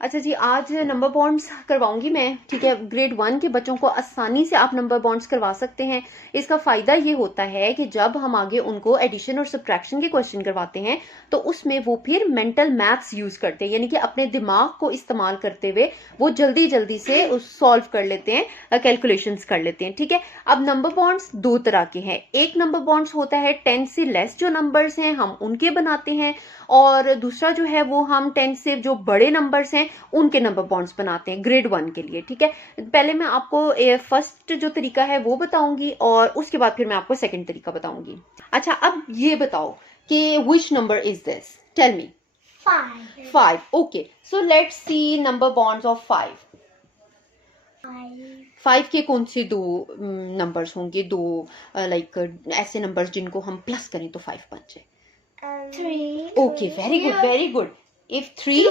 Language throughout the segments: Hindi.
अच्छा जी, आज नंबर बॉन्ड्स करवाऊंगी मैं, ठीक है। ग्रेड 1 के बच्चों को आसानी से आप नंबर बॉन्ड्स करवा सकते हैं। इसका फायदा ये होता है कि जब हम आगे उनको एडिशन और सब्ट्रैक्शन के क्वेश्चन करवाते हैं तो उसमें वो फिर मेंटल मैथ्स यूज करते हैं, यानी कि अपने दिमाग को इस्तेमाल करते हुए वो जल्दी जल्दी से उस सॉल्व कर लेते हैं, कैलकुलेशंस कर लेते हैं, ठीक है। अब नंबर बॉन्ड्स दो तरह के हैं। एक नंबर बॉन्ड्स होता है 10 से लेस जो नंबर्स हैं हम उनके बनाते हैं, और दूसरा जो है वो हम 10 से जो बड़े नंबर्स हैं उनके नंबर बॉन्ड्स बनाते हैं ग्रेड 1 के लिए, ठीक है। पहले मैं आपको फर्स्ट जो तरीका है वो बताऊंगी और उसके बाद फिर मैं आपको सेकंड तरीका बताऊंगी। अच्छा, अब ये बताओ कि which number is this, tell me. 5। Okay, so let's see number bonds of 5। 5 के कौन से दो नंबर्स होंगे, दो लाइक ऐसे नंबर्स जिनको हम प्लस करें तो 5 बन जाए? 3. Okay, very good, very good. If 3,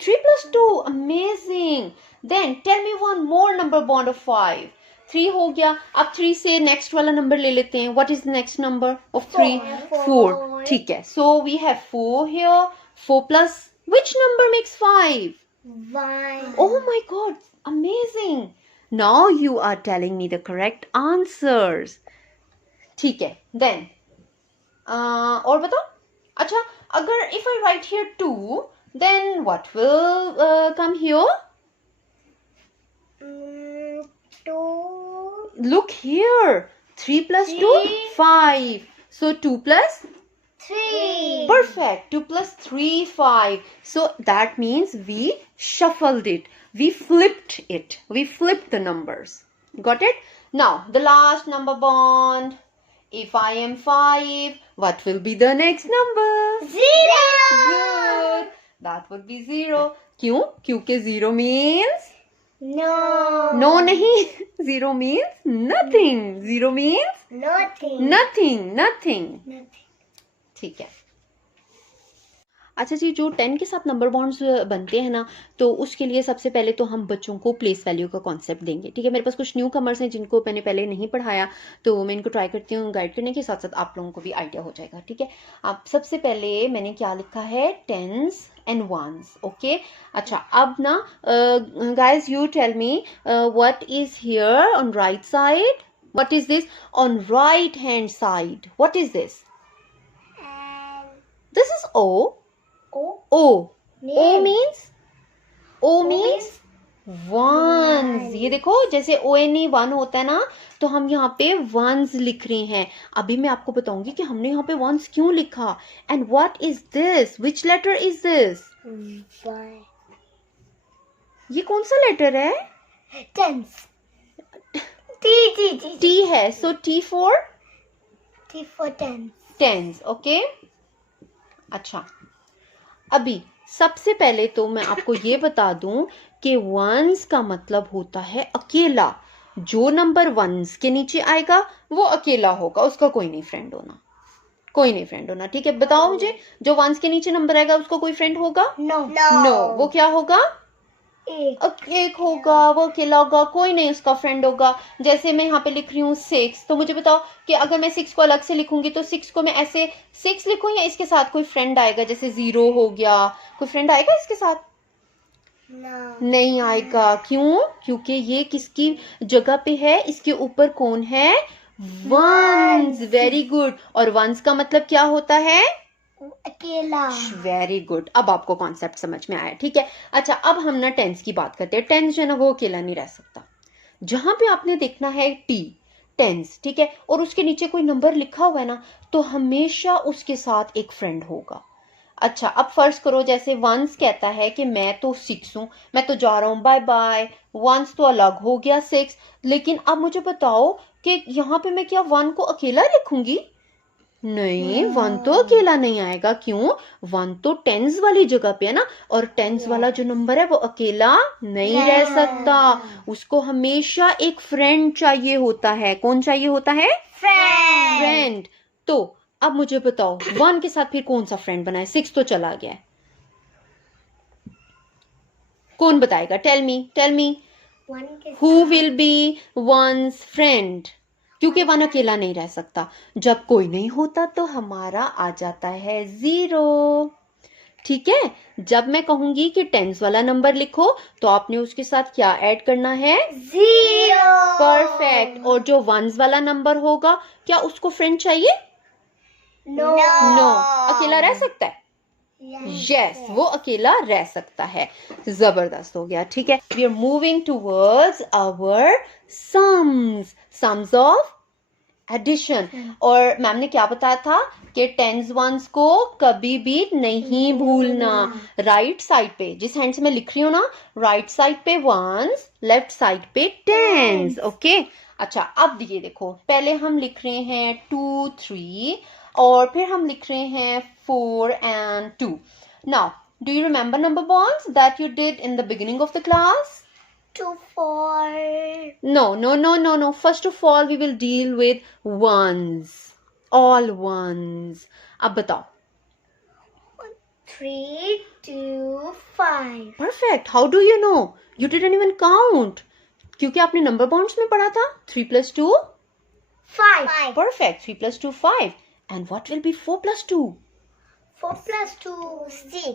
3 plus 2, amazing. Then tell me one more number bond of 5. 3 हो गया, अब 3 से next वाला नंबर ले लेते हैं. What is the next number of 3? 4. ठीक है, so we have 4 here. 4 plus which number makes 5? 1. Oh my God, amazing. Now you are telling me the correct answers. ठीक है, then और बताओ। अच्छा, अगर if I write here 2, then what will come here? 2. Look here. 3 plus 2? 5. So 2 plus? 3. Perfect. 2 plus 3, 5. So that means we shuffled it. We flipped it. We flipped the numbers. Got it? Now, the last number bond. If I am 5, what will be the next number? 0. Good. That would be 0. क्यों? क्योंकि 0 means? No. No नहीं. 0 means nothing. 0 means? Nothing. Nothing. Nothing. Nothing. ठीक है। अच्छा जी, जो 10 के साथ नंबर बॉन्ड्स बनते हैं ना, तो उसके लिए सबसे पहले तो हम बच्चों को प्लेस वैल्यू का कॉन्सेप्ट देंगे, ठीक है। मेरे पास कुछ न्यू कमर्स हैं जिनको मैंने पहले नहीं पढ़ाया, तो मैं इनको ट्राई करती हूँ गाइड करने के साथ साथ आप लोगों को भी आइडिया हो जाएगा, ठीक है। आप सबसे पहले मैंने क्या लिखा है, टेंस एंड वंस, ओके। अच्छा, अब ना guys you tell me what is here on right side, what is this on right hand side, what is this? And this is O. O. O. O Name. means? O means ones. ये देखो, जैसे ONE 1 होता है ना, तो हम यहाँ पे ones लिख रहे हैं। अभी मैं आपको बताऊंगी कि हमने यहाँ पे ones क्यों लिखा. And what is this? Which letter is this? Y. ये कौन सा लेटर है? Tens. T. T है, so T for T for tens. tens, okay? अच्छा, अभी सबसे पहले तो मैं आपको ये बता दूं कि वंस का मतलब होता है अकेला। जो नंबर वंस के नीचे आएगा वो अकेला होगा, उसका कोई नहीं फ्रेंड होना, कोई नहीं फ्रेंड होना, ठीक है। बताओ मुझे, जो वंस के नीचे नंबर आएगा उसको कोई फ्रेंड होगा? No. नो, वो क्या होगा? एक. एक होगा, वो अकेला होगा, कोई नहीं उसका फ्रेंड होगा। जैसे मैं यहाँ पे लिख रही हूँ 6, तो मुझे बताओ कि अगर मैं 6 को अलग से लिखूंगी तो 6 को मैं ऐसे 6 लिखूं या इसके साथ कोई फ्रेंड आएगा, जैसे 0 हो गया, कोई फ्रेंड आएगा इसके साथ? No. नहीं आएगा। क्यों? क्योंकि ये किसकी जगह पे है, इसके ऊपर कौन है? वंस। Very good. और वंस का मतलब क्या होता है? अकेला. वेरी गुड, अब आपको कॉन्सेप्ट समझ में आया, ठीक है। अच्छा, अब हम ना टेंस की बात करते हैं। टेंस जो है ना वो अकेला नहीं रह सकता। जहां पे आपने देखना है टी, टेंस, ठीक है, और उसके नीचे कोई नंबर लिखा हुआ है ना, तो हमेशा उसके साथ एक फ्रेंड होगा। अच्छा, अब फर्ज करो जैसे वंस कहता है कि मैं तो 6 हूं, मैं तो जा रहा हूं, बाय बाय। वंस तो अलग हो गया 6, लेकिन अब मुझे बताओ कि यहाँ पे मैं क्या 1 को अकेला लिखूंगी? नहीं, 1 तो अकेला नहीं आएगा। क्यों? 1 तो टेंस वाली जगह पे है ना, और टेंस वाला जो नंबर है वो अकेला नहीं रह सकता, उसको हमेशा एक फ्रेंड चाहिए होता है। कौन चाहिए होता है? फ्रेंड। तो अब मुझे बताओ 1 के साथ फिर कौन सा फ्रेंड बनाए? 6 तो चला गया, कौन बताएगा? Tell me who will be one's friend? क्योंकि 1 अकेला नहीं रह सकता। जब कोई नहीं होता तो हमारा आ जाता है 0। ठीक है, जब मैं कहूंगी कि टेंस वाला नंबर लिखो तो आपने उसके साथ क्या ऐड करना है? 0. परफेक्ट। और जो वंस वाला नंबर होगा, क्या उसको फ्रेंड चाहिए? No. नो, अकेला रह सकता है? Yes. यस, वो अकेला रह सकता है। जबरदस्त हो गया। ठीक है, we are moving towards our sums of addition. और मैम ने क्या बताया था कि टेंस वंस को कभी भी नहीं भूलना। राइट साइड पे, जिस हैंड से मैं लिख रही हूँ ना, राइट साइड पे वंस, लेफ्ट साइड पे टेंस। ओके, अच्छा, अब ये देखो, पहले हम लिख रहे हैं 2, 3 और फिर हम लिख रहे हैं 4 and 2. Now, do you remember number bonds that you did in the beginning of the class? 2, 4. No. First of all, we will deal with ones. All ones. अब बताओ. 3, 2, 5. Perfect. How do you know? You didn't even count. क्योंकि आपने number bonds में पढ़ा था. 3 plus 2? 5. Perfect. 3 plus 2, 5. And what will be 4 plus 2? 4 plus 2, 6.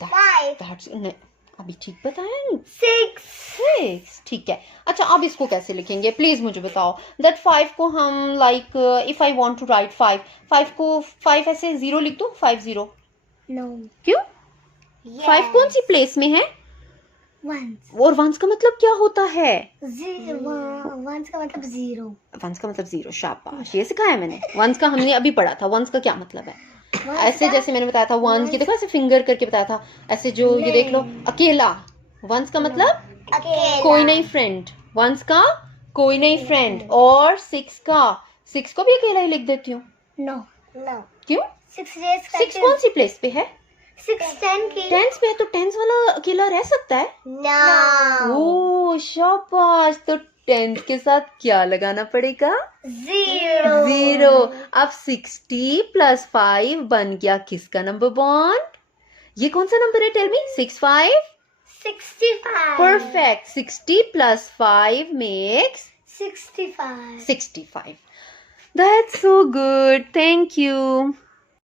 That's अभी ठीक बताया नहीं? 6. ठीक है। अच्छा, अब इसको कैसे लिखेंगे प्लीज मुझे बताओ। दैट 5 को हम like if I want to write 5 को 5 ऐसे 0 लिख दूं? 5 0? No. क्यों? 5 कौन सी प्लेस में है? Ones. और वंस का मतलब क्या होता है? 0. Ones का मतलब 0. वंस का मतलब 0। शाबाश, ये सिखाया मैंने। वंस का हमने अभी पढ़ा था। वंस का क्या मतलब है? ऐसे जैसे मैंने बताया था वंस, ये देखो ऐसे फिंगर करके बताया था, ऐसे जो ये देख लो, अकेला। वंस का मतलब अकेला. कोई नहीं फ्रेंड। वंस का कोई नहीं फ्रेंड। और 6 को भी अकेला ही लिख देती हूँ। No. क्यों? 6 कौन सी प्लेस पे है? 6 10 की. टेंस पे है, तो टेंस वाला अकेला रह सकता है? No. ओह शाबाश। तो टेंस के साथ क्या लगाना पड़ेगा? 0। अब 60 + 5 बन गया किसका नंबर बॉन्ड? ये कौन सा नंबर है? Tell me. 6 5? 65. Perfect. 60 + 5 makes 65. 65. That's so good. Thank you.